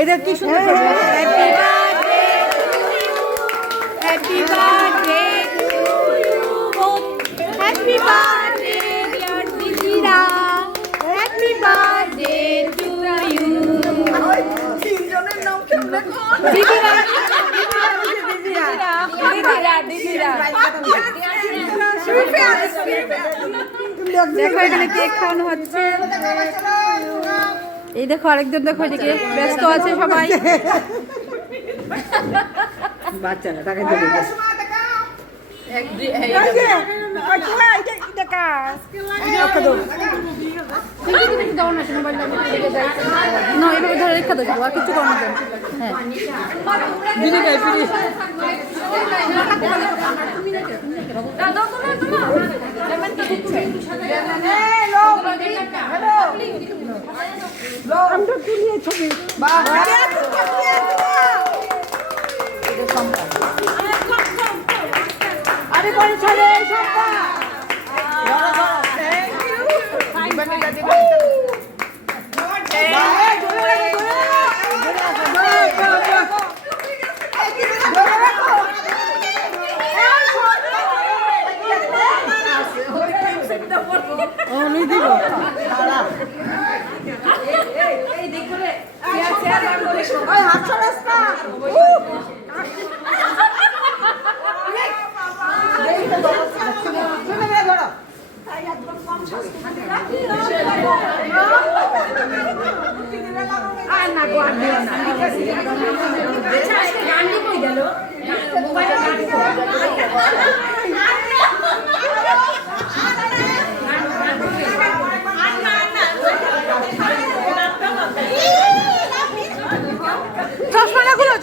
এইটা কি সুন্দর হ্যাপি বার্থডে ডিয়ার দিদিরা হ্যাপি বার্থডে টু ইউ দিদিরা দিদিরা দিদিরা দেখো এখানে কেক খাওয়ানো হচ্ছে। এই দেখো আরেকজন দেখো এদিকে ব্যস্ত আছে সবাই। বাচ্চারা দেবে। না এভাবে ধরে রেখে দেবো আর কিছু করানো যাবে হ্যাঁ। ফিরি আমরা তুলিয়ে ছবি আরে বড় ছেলে আমি ওই হাত সরাস না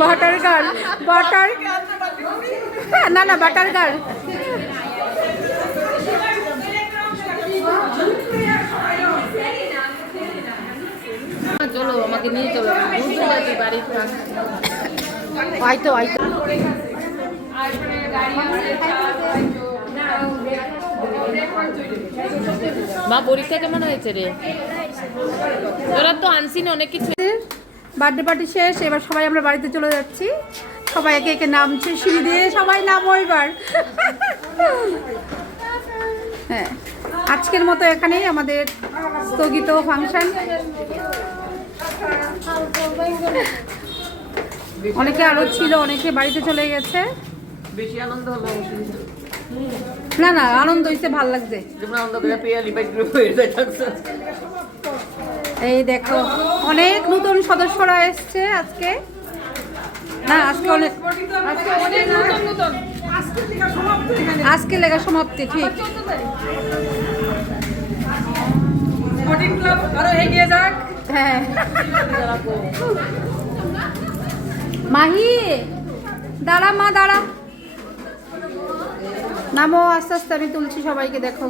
বাটার গার্ল বাটার না না বাটার গার্ল চলো আমাকে নিয়ে চলো। মা পরীক্ষা কেমন হয়েছে রে? তোরা তো আনসিন অনেক কিছু বার্থডে পার্টি শেষ এবার সবাই আমরা বাড়িতে চলে যাচ্ছি। সবাই একে একে নামছে সিঁড়ি দিয়ে সবাই নামো এবার। হ্যাঁ আজকের মতো এখানেই আমাদের স্থগিত ফাংশন। অনেকে আরও ছিল অনেকে বাড়িতে চলে গেছে। বেশি আনন্দ হলো না না আনন্দ হইছে ভালো লাগছে। এই দেখো অনেক নতুন সদস্যরা এসছে আজকে। না আজকে অনেক আজকে অনেক নতুন নতুন আজকে লেখা সমাপ্তি ঠিক। যাক। হ্যাঁ। মাহি দাঁড়া মা দাঁড়া। নামো আস্তে আস্তে আমি তুলছি সবাইকে দেখো।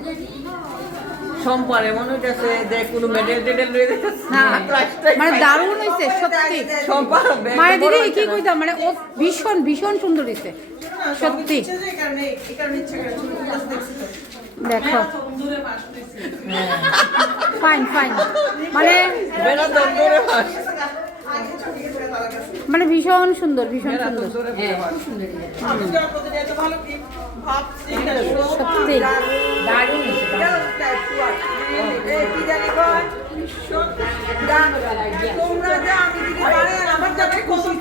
সম্পার এমন হইতেছে যে কোনো মেডেল টেডেল লয়ে যাচ্ছে মানে দারুণ হইছে সত্যি। সম্পার মানে দিদি কি কইতাম মানে ও ভীষণ ভীষণ সুন্দর হইছে। সত্যি। দেখো। ফাইন ফাইন মানে বেলা দম ধরে পাস মানে ভীষণ সুন্দর ভীষণ সুন্দর। সত্যি। তোমরা যে আমি দিদি পারে আমার যাতে খুশি